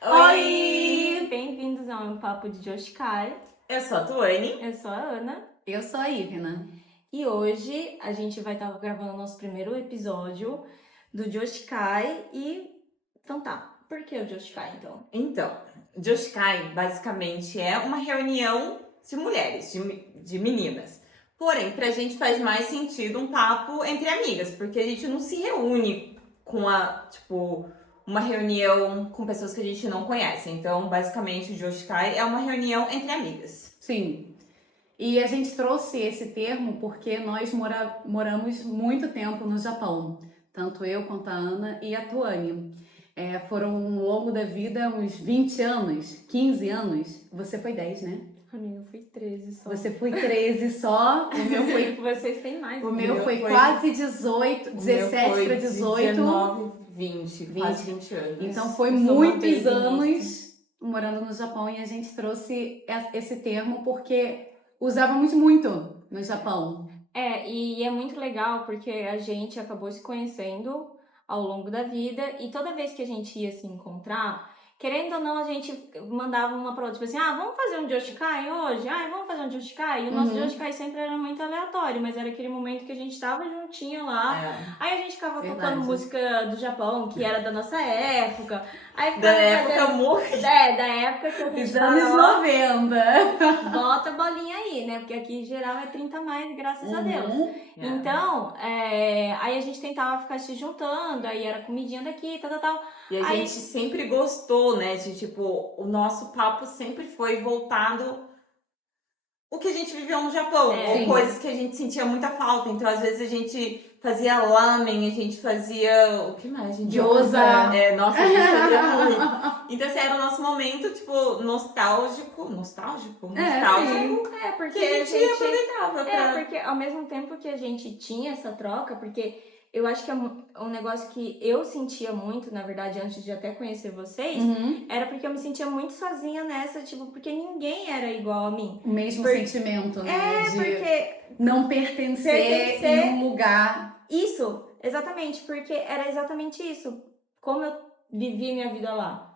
Oi! Bem-vindos ao meu papo de Joshikai. Eu sou a Tuane. Eu sou a Ana. Eu sou a Ivna. E hoje a gente vai estar gravando o nosso primeiro episódio do Joshikai. Então tá, por que o Joshikai então? Então, Joshikai basicamente é uma reunião de mulheres, de meninas. Porém, pra gente faz mais sentido um papo entre amigas, porque a gente não se reúne com uma reunião com pessoas que a gente não conhece. Então, basicamente, o Joshikai é uma reunião entre amigas. Sim. E a gente trouxe esse termo porque nós moramos muito tempo no Japão. Tanto eu quanto a Ana e a Tuane. Foram ao longo da vida uns 20 anos, 15 anos. Você foi 10, né? Amiga, eu fui 13 só. Você foi 13 só. O meu foi... Vocês têm mais. O meu foi quase 18, 17 para 18. 19, 20, quase 20 anos. Então foi Eu sou uma muitos baby anos nisso. morando no Japão e a gente trouxe esse termo porque usávamos muito no Japão. E é muito legal porque a gente acabou se conhecendo ao longo da vida e toda vez que a gente ia se encontrar, querendo ou não, a gente mandava uma pra outra, tipo assim, vamos fazer um Joshikai hoje? Vamos fazer um Joshikai? E o nosso Joshikai sempre era muito aleatório, mas era aquele momento que a gente tava juntinho lá, aí a gente ficava tocando música do Japão, que era da nossa época, aí ficava da época que a gente Dos anos 90. bota a bolinha aí, né? Porque aqui em geral é 30 mais, graças a Deus. Então, aí a gente tentava ficar se juntando, aí era comidinha daqui, tal. E a gente sempre gostou, né? O nosso papo sempre foi voltado o que a gente viveu no Japão, ou coisas que a gente sentia muita falta. Então, às vezes, a gente fazia lamen, a gente fazia... O que mais? A gente Gyoza. Nossa, a gente fazia muito. Então, esse era o nosso momento, nostálgico. Nostálgico? Porque que a gente aproveitava pra... porque ao mesmo tempo que a gente tinha essa troca, porque eu acho que é um negócio que eu sentia muito, na verdade, antes de até conhecer vocês, era porque eu me sentia muito sozinha nessa, porque ninguém era igual a mim. O mesmo sentimento, né? Porque não pertencer em um lugar. Isso, exatamente, porque era exatamente isso. Como eu vivi minha vida lá.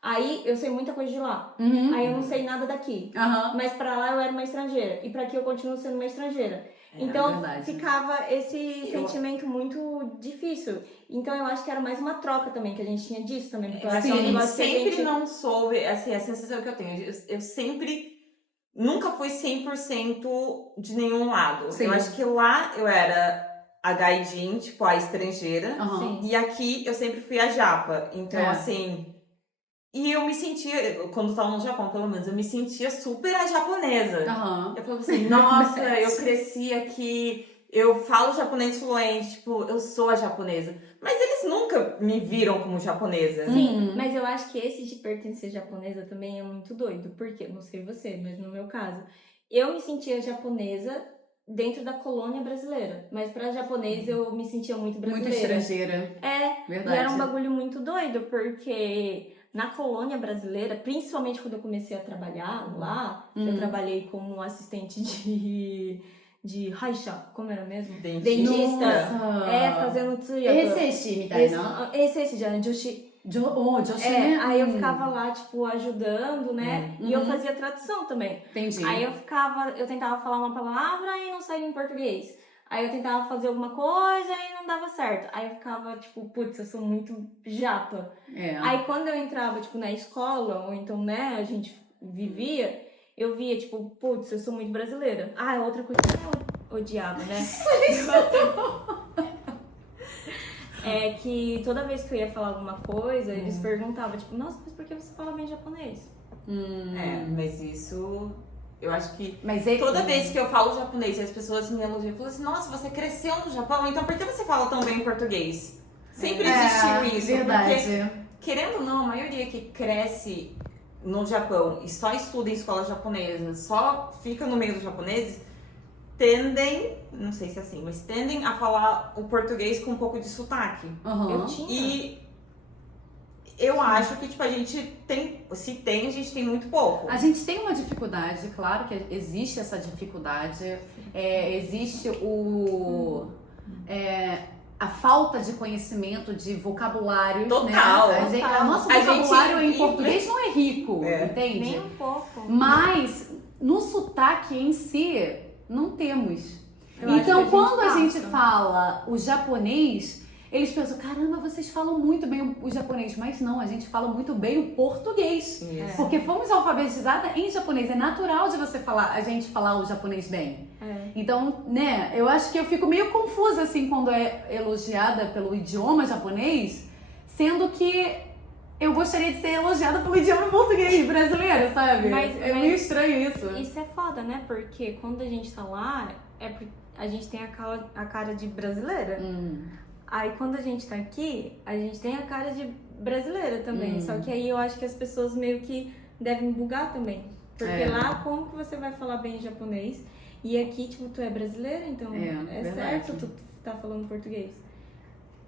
Aí eu sei muita coisa de lá. Aí eu não sei nada daqui. Mas pra lá eu era uma estrangeira. E pra aqui eu continuo sendo uma estrangeira. Então ficava esse sentimento muito difícil. Então eu acho que era mais uma troca também, que a gente tinha disso também. Porque eu acho que é um negócio sempre não soube, assim, a sensação que eu tenho. Eu sempre, nunca fui 100% de nenhum lado. Sim. Eu acho que lá eu era a gaijin, a estrangeira. E aqui eu sempre fui a japa. Então, assim... E eu me sentia, quando eu tava no Japão, pelo menos, eu me sentia super a japonesa. Eu falava assim, nossa, eu cresci aqui, eu falo japonês fluente, eu sou a japonesa. Mas eles nunca me viram como japonesa. Sim, mas eu acho que esse de pertencer japonesa também é muito doido. Porque, não sei você, mas no meu caso, eu me sentia japonesa dentro da colônia brasileira. Mas pra japonês eu me sentia muito brasileira. Muito estrangeira. E Verdade. era um bagulho muito doido, porque... Na colônia brasileira, principalmente quando eu comecei a trabalhar lá, eu trabalhei como assistente de haisha, como era mesmo? Dentista. Fazendo tsuya. Esse mitai, não? Esse já, joshi. Joshi. Aí eu ficava lá, ajudando, né? E eu fazia tradução também. Entendi. Aí eu tentava falar uma palavra e não saía em português. Aí eu tentava fazer alguma coisa e não dava certo. Aí eu ficava, putz, eu sou muito japa. Aí quando eu entrava, na escola, ou então, né, a gente vivia, eu via, putz, eu sou muito brasileira. Outra coisa que eu odiava, né? É que toda vez que eu ia falar alguma coisa, eles perguntavam, nossa, mas por que você fala bem japonês? Mas isso... Eu acho que Mas toda vez que eu falo japonês e as pessoas me elogiam, falam assim, nossa, você cresceu no Japão, então por que você fala tão bem português? Sempre existiu isso. Verdade. Porque, querendo ou não, a maioria que cresce no Japão e só estuda em escola japonesa, só fica no meio dos japoneses, tendem, não sei se é assim, mas tendem a falar o português com um pouco de sotaque. Eu tinha. E eu acho que, a gente tem, se tem, a gente tem muito pouco. A gente tem uma dificuldade, claro que existe essa dificuldade. Existe a falta de conhecimento de vocabulários, Total. né? Nosso vocabulário em português não é rico, entende? Nem um pouco. Mas no sotaque em si, não temos. Eu Então, quando a passa. gente fala o japonês, eles pensam, caramba, vocês falam muito bem o japonês. Mas não, a gente fala muito bem o português. Isso. Porque fomos alfabetizadas em japonês. É natural de você a gente falar o japonês bem. Então, né, eu acho que eu fico meio confusa, assim, quando é elogiada pelo idioma japonês, sendo que eu gostaria de ser elogiada pelo idioma português brasileiro, sabe? Mas meio estranho isso. Isso é foda, né? Porque quando a gente tá lá, a gente tem a cara de brasileira. Aí quando a gente tá aqui, a gente tem a cara de brasileira também. Só que aí eu acho que as pessoas meio que devem bugar também. Porque lá, como que você vai falar bem japonês? E aqui, tipo, tu é brasileira, então é certo tu tá falando português.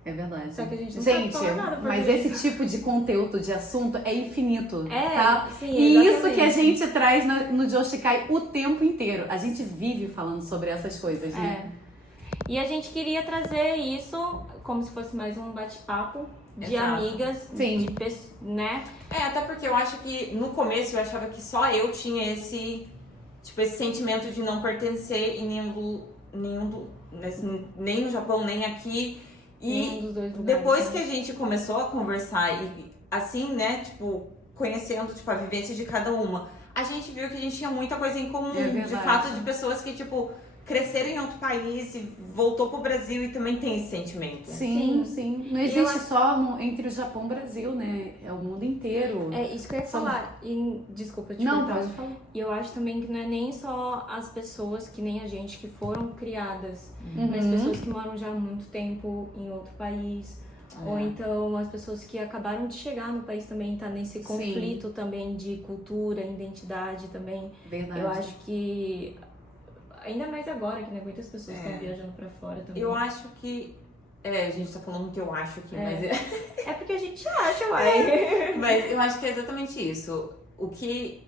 É verdade. Só que a gente não sabe falar nada mas português. esse tipo de conteúdo, de assunto, é infinito, tá? Sim, E isso exatamente. que a gente traz no Joshikai o tempo inteiro. A gente vive falando sobre essas coisas, né? E a gente queria trazer isso como se fosse mais um bate-papo de Exato. amigas, Sim. né? Até porque eu acho que no começo eu achava que só eu tinha esse sentimento de não pertencer em nem no Japão, nem aqui. Nenhum dos dois lugares, depois né? que a gente começou a conversar e assim, né, tipo, conhecendo a vivência de cada uma, a gente viu que a gente tinha muita coisa em comum, verdade. de fato, de pessoas que, tipo, cresceram em outro país e voltou pro Brasil e também tem esse sentimento. Sim. Não existe só entre o Japão e o Brasil, né? É o mundo inteiro. É isso que eu ia falar. E, desculpa te Não, cortar. pode falar. E eu acho também que não é nem só as pessoas que nem a gente que foram criadas, Uhum. mas pessoas que moram já há muito tempo em outro país. Ou então as pessoas que acabaram de chegar no país também, tá nesse conflito também de cultura, identidade também. Verdade. Eu acho que ainda mais agora, que né, muitas pessoas estão viajando pra fora também. Eu acho que... a gente tá falando o que eu acho aqui, mas... É porque a gente acha, uai. Mas eu acho que é exatamente isso. O que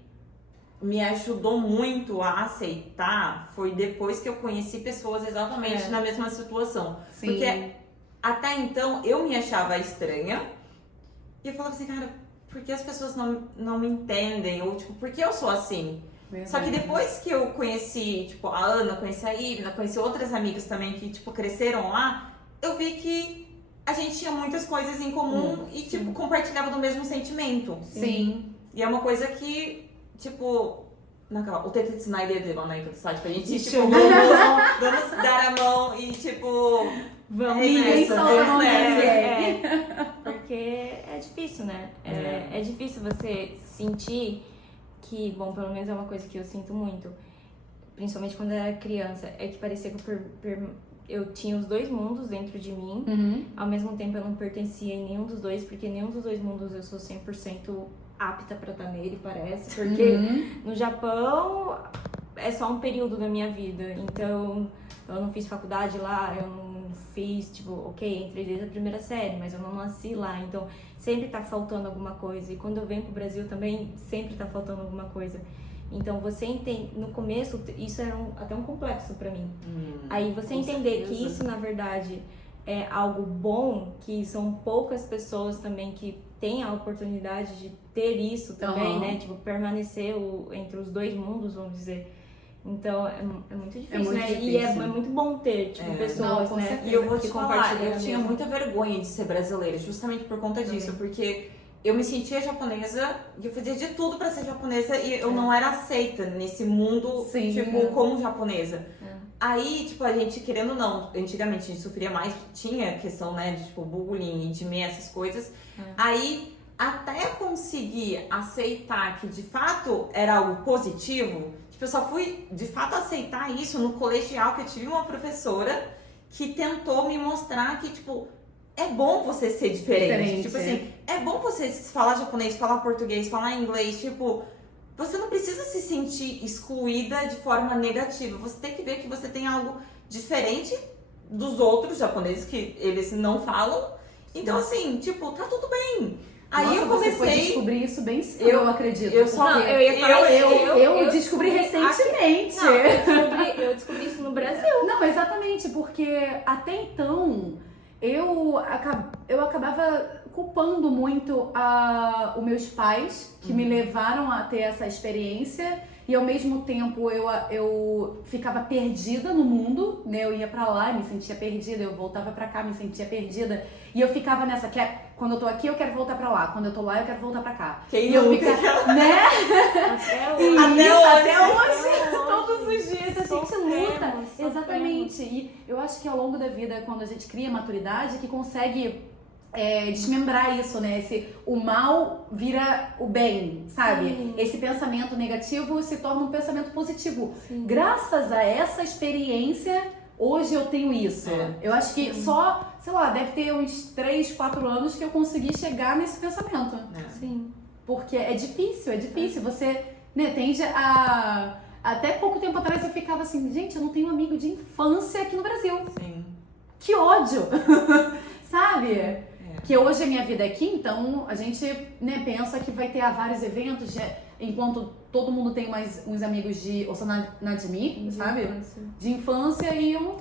me ajudou muito a aceitar foi depois que eu conheci pessoas exatamente na mesma situação. Sim. Porque até então eu me achava estranha e eu falava assim, cara, por que as pessoas não me entendem? Ou tipo, por que eu sou assim? Verdade. Só que depois que eu conheci, tipo, a Ana, conheci a Ivna, conheci outras amigas também que, tipo, cresceram lá, eu vi que a gente tinha muitas coisas em comum e, tipo, compartilhava do mesmo sentimento. Sim. E é uma coisa que, tipo, o Tete Snyder de Banai sabe? Tipo, a gente, tipo, Show. vamos dar a mão e, tipo, Vamos Ninguém nessa, solta a mão né? Porque é difícil, né? É difícil você sentir que, bom, pelo menos é uma coisa que eu sinto muito, principalmente quando eu era criança, é que parecia que eu tinha os dois mundos dentro de mim, ao mesmo tempo eu não pertencia em nenhum dos dois, porque nenhum dos dois mundos eu sou 100% apta pra estar nele, parece, porque no Japão é só um período da minha vida, então eu não fiz faculdade lá, eu não fiz, tipo, ok, entrei desde a primeira série, mas eu não nasci lá, então sempre tá faltando alguma coisa, e quando eu venho pro Brasil também sempre tá faltando alguma coisa. Então você entende, no começo isso era até um complexo pra mim. Aí você entender que isso na verdade é algo bom, que são poucas pessoas também que têm a oportunidade de ter isso também, né? Tipo, permanecer entre os dois mundos, vamos dizer. Então é muito difícil, muito né? difícil. E é muito bom ter, tipo, pessoas, com né? certeza. E eu vou te que falar, compartilham eu tinha mesmo. muita vergonha de ser brasileira, justamente por conta disso, porque eu me sentia japonesa e eu fazia de tudo pra ser japonesa e eu não era aceita nesse mundo, tipo, como japonesa. Aí, tipo, a gente, querendo ou não, antigamente a gente sofria mais, tinha questão, né, de, tipo, bullying, de essas coisas. Aí, até conseguir aceitar que, de fato, era algo positivo, tipo, eu só fui, de fato, aceitar isso no colegial, que eu tive uma professora que tentou me mostrar que, tipo, é bom você ser diferente. Tipo assim, é bom você falar japonês, falar português, falar inglês, tipo... Você não precisa se sentir excluída de forma negativa. Você tem que ver que você tem algo diferente dos outros japoneses que eles não falam. Então, assim, tipo, tá tudo bem. Aí Nossa, eu comecei... Você foi descobrir isso bem cedo, eu acredito. Eu só... Não, eu ia falar eu descobri recentemente. Não, eu descobri isso no Brasil. Não, exatamente, porque até então eu acabava culpando muito os meus pais, que me levaram a ter essa experiência, e ao mesmo tempo eu ficava perdida no mundo, né? Eu ia pra lá, me sentia perdida, eu voltava pra cá, me sentia perdida, e eu ficava nessa, quando eu tô aqui eu quero voltar pra lá, quando eu tô lá eu quero voltar pra cá. Quem e eu nunca? né? Até hoje, todos os dias a gente luta. Sofremos. Exatamente. E eu acho que ao longo da vida, quando a gente cria maturidade, que consegue desmembrar isso, né? O mal vira o bem, sabe? Sim. Esse pensamento negativo se torna um pensamento positivo. Sim. Graças a essa experiência, hoje eu tenho isso. Eu acho que só, sei lá, deve ter uns 3, 4 anos que eu consegui chegar nesse pensamento. Sim. Porque é difícil. Você, né, tende a... Até pouco tempo atrás eu ficava assim, gente, eu não tenho amigo de infância aqui no Brasil. Sim. Que ódio! Sabe? Que hoje a minha vida é aqui, então a gente, né, pensa que vai ter vários eventos, enquanto todo mundo tem uns amigos de Ossanadimi, sabe? Infância. De infância, e eu não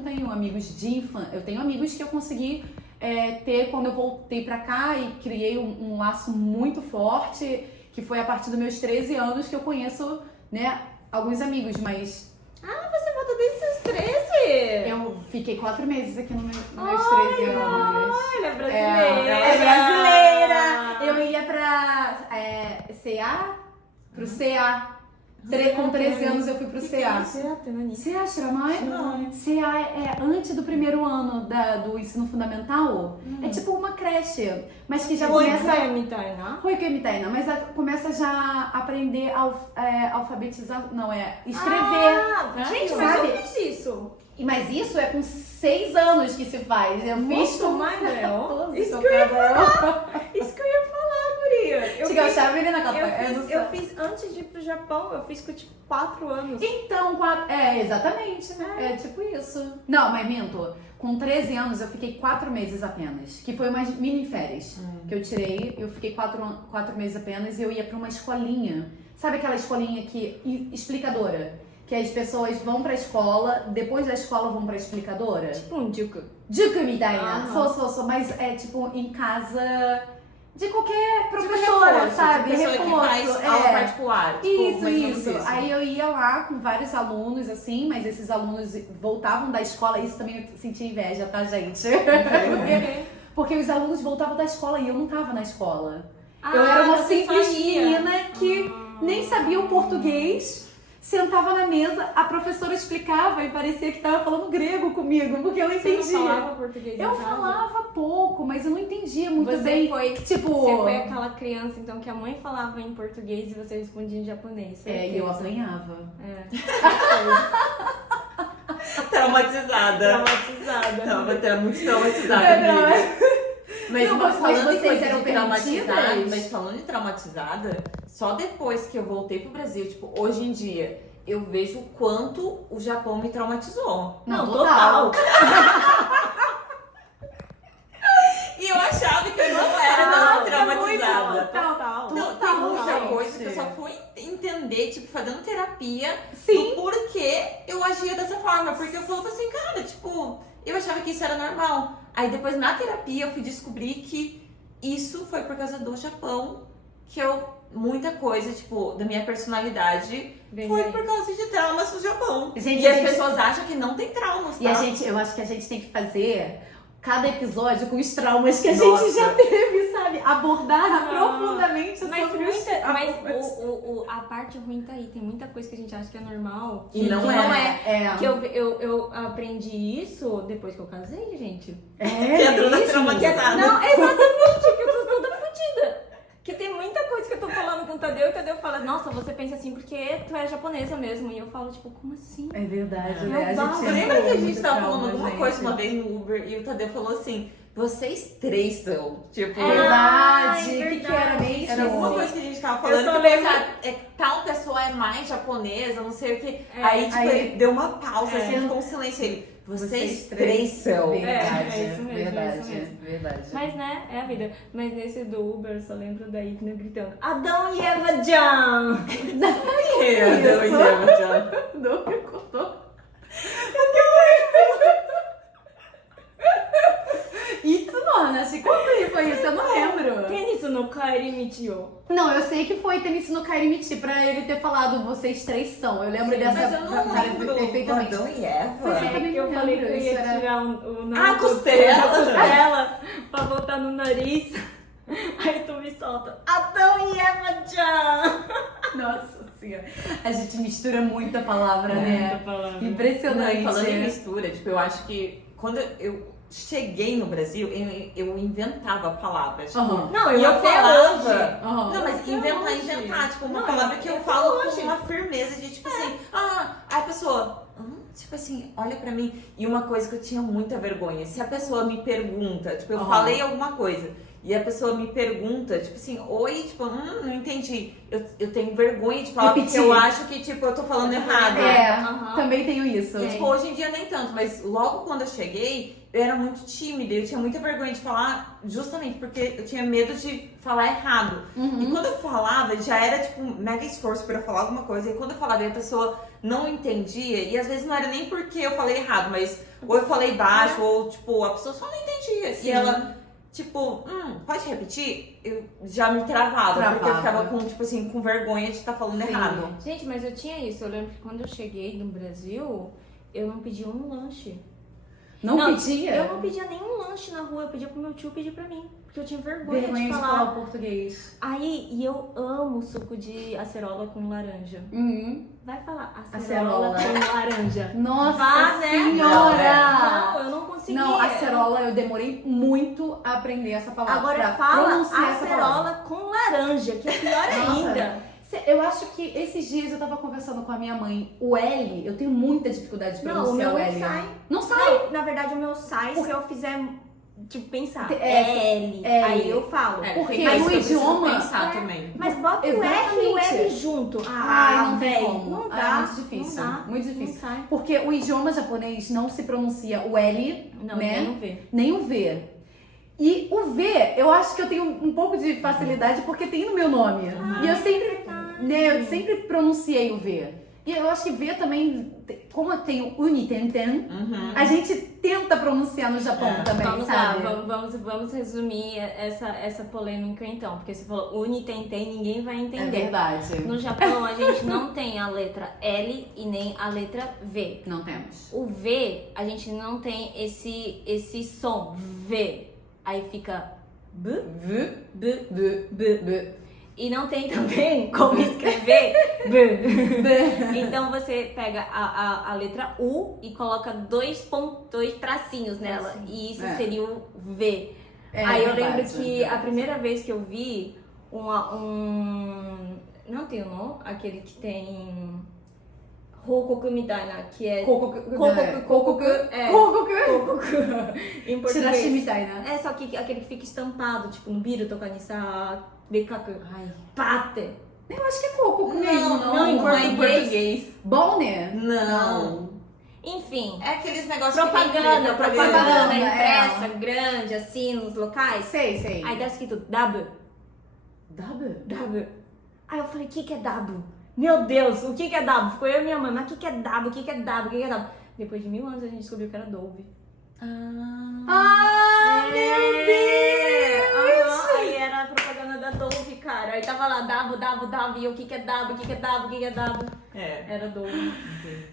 tenho amigos de infância. Eu tenho amigos que eu consegui ter quando eu voltei pra cá e criei um laço muito forte, que foi a partir dos meus 13 anos que eu conheço, né, alguns amigos, mas... Você voltou desde seus 13? Eu fiquei 4 meses aqui nos meus 13 anos. Olha, brasileira. É brasileira! Eu ia pra CA, pro CA. Com 13 anos eu fui pro CA. CA, Shiramai? Não. CA é antes do primeiro ano do ensino fundamental. É tipo uma creche, mas que já começa... Hoikue mitaina, mas começa já a aprender a alfabetizar, escrever. Gente, sabe? mas eu fiz isso. Mas isso é com 6 anos que se faz. Eu fiz com mais, Léo. Isso que eu ia falar. Isso que eu ia falar, guria. Eu fiz antes de ir pro Japão, eu fiz com tipo 4 anos. Então, exatamente. É tipo isso. Não, mas minto. Com 13 anos eu fiquei 4 meses apenas. Que foi umas mini férias que eu tirei. Eu fiquei 4 meses apenas e eu ia pra uma escolinha. Sabe aquela escolinha explicadora? Que as pessoas vão pra escola, depois da escola vão pra explicadora. Tipo um Juku. Juku mitaina. Mas é tipo em casa de qualquer professora, reforço, sabe? Pessoa que faz aula particular. Isso. Aí eu ia lá com vários alunos, assim, mas esses alunos voltavam da escola, isso também eu senti inveja, tá, gente? Porque os alunos voltavam da escola e eu não tava na escola. Eu era uma simples menina que nem sabia o português. Sentava na mesa, a professora explicava e parecia que estava falando grego comigo, porque eu não entendia. Você não falava português? Eu falava pouco, mas eu não entendia muito bem. Você foi aquela criança, então, que a mãe falava em português e você respondia em japonês. E eu apanhava. Traumatizada. Tava muito traumatizada. Mas falando de traumatizada, só depois que eu voltei pro Brasil, tipo, hoje em dia, eu vejo o quanto o Japão me traumatizou. Não, total. E eu achava que eu não era tão traumatizada. Total. Tem muita coisa que eu só fui entender, tipo, fazendo terapia, Sim. do porquê eu agia dessa forma. Porque eu falava assim, cara, tipo, eu achava que isso era normal. Aí depois na terapia eu fui descobrir que isso foi por causa do Japão, que muita coisa, tipo, da minha personalidade foi por causa de traumas do Japão. E as pessoas acham que não tem traumas, tá? E eu acho que a gente tem que fazer cada episódio com os traumas que a gente já teve, sabe? Abordar profundamente sobre os traumas. Mas a parte ruim tá aí. Tem muita coisa que a gente acha que é normal. E não é. Que eu aprendi isso depois que eu casei, gente. Que entrou na traumatizada. Não, exatamente, que eu tô toda fodida. Que tem muita coisa que eu tô falando com o Tadeu e o Tadeu fala, nossa, você pensa assim porque tu é japonesa mesmo. E eu falo, tipo, como assim? É verdade, né? Lembra que a gente tava falando alguma coisa uma vez no Uber e o Tadeu falou assim, vocês 3 são, tipo... Verdade, que era mesmo? Era alguma coisa que a gente tava falando, eu só que lembro... tal pessoa é mais japonesa, não sei o que. Aí, tipo, ele deu uma pausa, assim, ficou um silêncio. Ele, vocês 3 são. Verdade, é isso mesmo, verdade, é isso mesmo. verdade. Mas, né, é a vida. Mas nesse do Uber, eu só lembro da Ivna gritando, Adão e Eva-chan! Adão e Eva-chan. Não, me contou. no kaerimichi yo. Não, eu sei que foi Tenisi no Kairimichi pra ele ter falado vocês três são. Eu lembro dessa Mas eu não lembro perfeitamente. Adão e Eva. Pois é. É que eu não falei que lembro, eu ia isso era- tirar o Ah, costela. costela pra botar no nariz. Aí tu me solta, Adão e Eva-chan! Nossa senhora. A gente mistura muita palavra, né? Não, Impressionante. e falando em mistura, tipo, eu acho que quando eu cheguei no Brasil, eu inventava palavras. Tipo, Aham. Não, E eu até falava. hoje. Aham. Não, mas Até inventar, hoje. inventar. Tipo, uma Não, palavra que eu até falo hoje. com uma firmeza de tipo assim, aí a pessoa, tipo assim, olha pra mim. E uma coisa que eu tinha muita vergonha, se a pessoa me pergunta, tipo, eu Aham. falei alguma coisa. E a pessoa me pergunta, tipo assim, oi, tipo, não entendi. Eu tenho vergonha de falar Repetir. porque eu acho que, tipo, eu tô falando errado. É, Aham. também tenho isso. É. Tipo, hoje em dia nem tanto, mas logo quando eu cheguei, eu era muito tímida, eu tinha muita vergonha de falar, justamente porque eu tinha medo de falar errado. E Uhum. quando eu falava, já era tipo um mega esforço pra eu falar alguma coisa, e quando eu falava e a pessoa não entendia, e às vezes não era nem porque eu falei errado, mas ou eu falei baixo, ou tipo, a pessoa só não entendia. Sim. E ela, tipo, pode repetir? Eu já me travava, porque eu ficava com, tipo assim, com vergonha de estar falando Sim. errado. Gente, mas eu tinha isso. Eu lembro que quando eu cheguei no Brasil, eu não pedia um lanche. Não pedia? Eu não pedia nenhum lanche na rua, eu pedia pro meu tio pedir pra mim. Porque eu tinha vergonha, Vergonha de de falar. falar o português. Aí, e eu amo suco de acerola com laranja. Uhum. Vai falar Acerola. acerola com laranja. Nossa Vá, né? senhora! Não, eu não consegui. Não, acerola eu demorei muito a aprender essa palavra. Agora pra fala pronunciar essa palavra. acerola com laranja, que é pior Nossa. ainda. Eu acho que esses dias eu tava conversando com a minha mãe. O L, eu tenho muita dificuldade de Não, o pronunciar meu o não L. sai. Não sai. Não, na verdade, o meu sai se eu fizer, tipo, pensar. É, L. L. Aí eu falo. Porque tem coisa no que eu preciso idioma- pensar também. Mas bota o R e o Exatamente. L junto. Ai, não tem véi, como. Não dá. É muito difícil. Não dá. Muito Não difícil. sai. Porque o idioma japonês não se pronuncia o L, Não, né? nem não vê. Nem o V. E o V, eu acho que eu tenho um pouco de facilidade porque tem no meu nome. E eu sempre, né, eu sempre pronunciei o V. E eu acho que V também, como eu tenho Unitenten, a gente tenta pronunciar no Japão também, Vamos lá, sabe? vamos resumir essa polêmica então. Porque você falou Unitenten, ninguém vai É entender. verdade. No Japão, a gente não tem a letra L e nem a letra V. Não temos. O V, a gente não tem esse som. V. Aí fica B, V, B, B, B. B, E não tem também como escrever B. B. Então você pega a letra U e coloca dois tracinhos nela. E isso É. seria o V. É Aí eu verdade, lembro que verdade. a primeira vez que eu vi não tem o nome? Aquele que tem Hokoku mitaina, que é Kokoku. Kokoku. É. Kokoku. Kokoku. Em Chirashi português. mitai, né? É, só que aquele que fica estampado, tipo, no biru toka ni sa, dekaku, pate. Eu acho que é Kokoku mesmo, não. não, em Não é em português. português. Bonner? Não. Enfim, É aqueles negócios propaganda propaganda, impressa, grande, assim, nos locais. Sei. Aí tá escrito W. W? Aí eu falei, o que é W? Meu Deus, o que é W? Ficou eu e minha mãe, mas o que é W? O que é W? O que é W? Depois de 1000 anos a gente descobriu que era Dove. Ah, meu Deus! Aham, aí era a propaganda da Dove, cara. Aí tava lá, W, e eu, o que é W? O que é W? O que é W? É. Era Dove.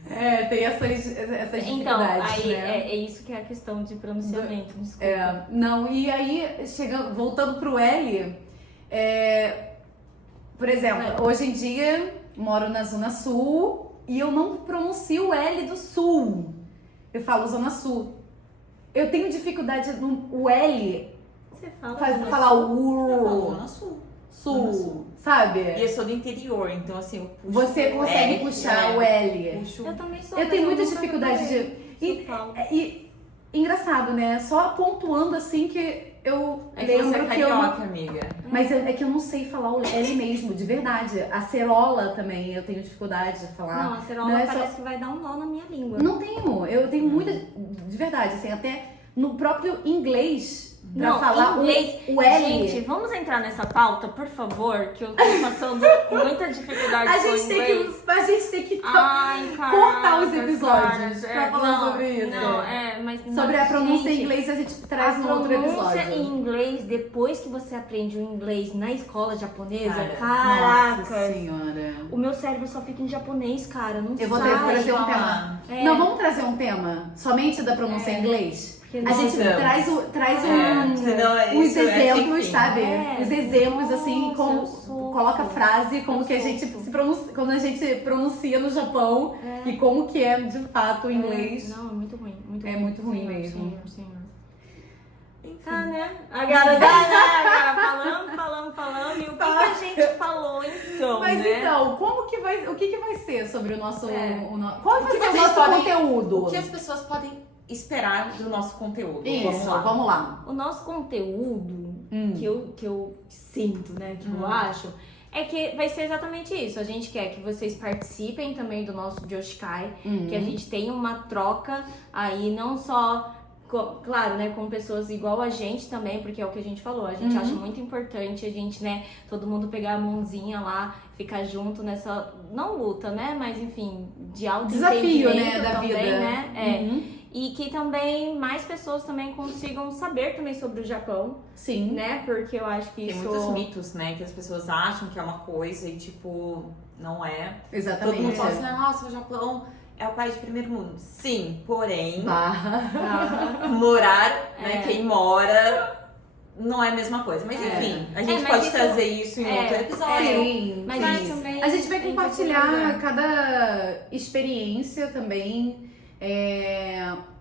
É, tem essas Então, dificuldades, aí né? é isso que é a questão de pronunciamento, desculpa. É, não, e aí, voltando pro L, por exemplo, hoje em dia moro na Zona Sul e eu não pronuncio o L do Sul. Eu falo Zona Sul. Eu tenho dificuldade no L, Você fala falar o Eu falo U, Zona Sul. Sul, Sul. sabe? E eu sou do interior, então assim, eu puxo Você consegue L, puxar o L. Puxo. Eu também sou. Eu mas tenho muita nunca dificuldade reparei. de... Eu falo. E engraçado, né? Só pontuando assim que eu É que você lembro é que eu não... carioca, amiga. Mas é que eu não sei falar o L mesmo, de verdade. A cerola também eu tenho dificuldade de falar. Não, a cerola Não é só- parece que vai dar um nó na minha língua. Não tenho, eu tenho muita, de verdade, assim, até no próprio inglês. Pra Não, falar inglês. o L. Gente, vamos entrar nessa pauta, por favor, que eu tô passando muita dificuldade com o inglês. A gente tem que Ai, cortar os episódios cara, pra falar sobre isso. Mas sobre a pronúncia gente, em inglês a gente traz no outro A pronúncia episódio. em inglês, depois que você aprende o inglês na escola japonesa, Nossa caraca, senhora. o meu cérebro só fica em japonês, cara, não Eu vou sai. trazer um falar. tema. Não, vamos trazer um tema somente da pronúncia em inglês? Porque A gente traz senão os isso é exemplos, sem sabe? fim. Os exemplos, assim, Nossa, como eu sou- coloca frase, como que a gente se pronuncia, quando a gente pronuncia no Japão e como que é de fato o inglês. Não, é muito ruim. Muito É ruim. muito ruim Senhor, mesmo. Senhor. Tá, né? Agora, falando. E o que a gente falou então, Mas né? então, o que vai ser sobre o nosso... Qual vai que ser o vocês nosso podem- conteúdo? O que as pessoas podem esperar do nosso conteúdo? Isso, vamos lá. O nosso conteúdo, que eu sinto, né, que eu acho, é que vai ser exatamente isso. A gente quer que vocês participem também do nosso Joshikai, que a gente tenha uma troca aí, não só... Claro, né, com pessoas igual a gente também, porque é o que a gente falou, a gente acha muito importante a gente, né, todo mundo pegar a mãozinha lá, ficar junto nessa, não luta, né, mas enfim, de Desafio, né, autodesenvolvimento da também, vida. né, e que também mais pessoas também consigam saber também sobre o Japão, Sim. né, porque eu acho que Tem isso... muitos mitos, né? Que as pessoas acham que é uma coisa e, tipo, não é. Exatamente. Todo mundo fala assim, nossa, o Japão é o país de primeiro mundo. Sim, porém, morar, né? Quem mora não é a mesma coisa. Mas enfim, a gente mas pode isso- trazer isso em outro episódio. Sim, Mas sim. isso também A gente vai é compartilhar importante. cada experiência também,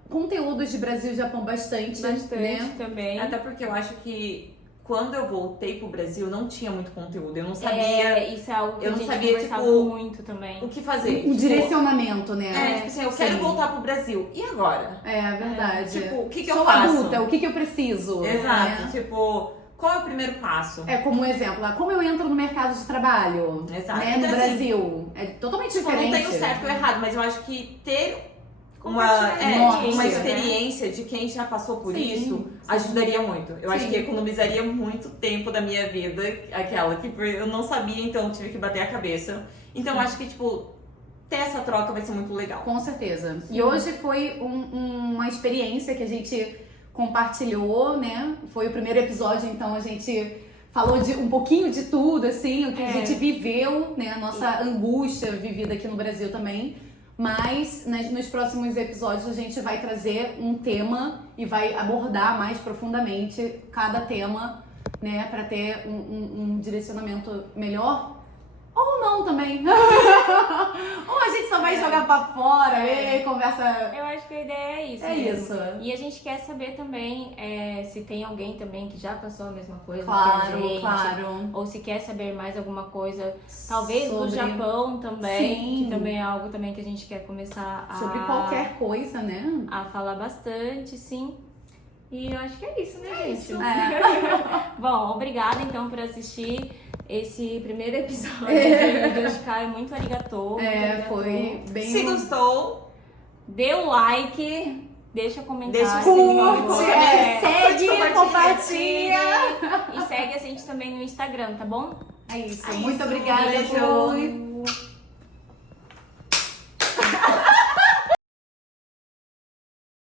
conteúdos de Brasil e Japão bastante, né? também. Até porque eu acho que quando eu voltei pro Brasil não tinha muito conteúdo. Eu não sabia Isso é algo que eu a não gente sabia, conversava tipo, muito também. o que fazer. Um Tipo, direcionamento, né? tipo assim, eu quero Sim. voltar pro Brasil. E agora? É verdade. Tipo, o que eu Sou faço? adulta, o que eu preciso? Exato. né? Tipo, qual é o primeiro passo? Como exemplo, como eu entro no mercado de trabalho, Exato. né, Então, no assim, Brasil. É totalmente Tipo, diferente. não tem o certo ou errado, mas eu acho que ter Compartilhar uma né? experiência de quem já passou por Sim, isso sim. ajudaria muito. Eu acho Sim. que economizaria muito tempo da minha vida, aquela que eu não sabia, então tive que bater a cabeça. Então eu acho que, tipo, ter essa troca vai ser muito legal. Com certeza. E hoje foi uma experiência que a gente compartilhou, né? Foi o primeiro episódio, então a gente falou de um pouquinho de tudo, assim, o que a gente viveu, né? A nossa angústia vivida aqui no Brasil também. Mas nos próximos episódios a gente vai trazer um tema e vai abordar mais profundamente cada tema, né? Pra ter um direcionamento melhor. Ou não também. Ou a gente só vai jogar pra fora e conversa. Eu acho que a ideia é isso. É mesmo. isso. E a gente quer saber também se tem alguém também que já passou a mesma coisa Claro, que a gente. claro. Ou se quer saber mais alguma coisa, talvez do Sobre- Japão também, Sim. que também é algo também que a gente quer começar a... Sobre qualquer coisa, né? A falar bastante, sim. E eu acho que é isso, né, gente? isso. Bom, obrigada então por assistir esse primeiro episódio do Joshikai. Muito arigatou. muito arigatou. Foi bem. Se gostou, Dê o like, deixa comentário. Deixa o Curte, sininho, segue, compartilha. E segue a gente também no Instagram, tá bom? É isso. É Muito isso. obrigada, Beijo. Ju.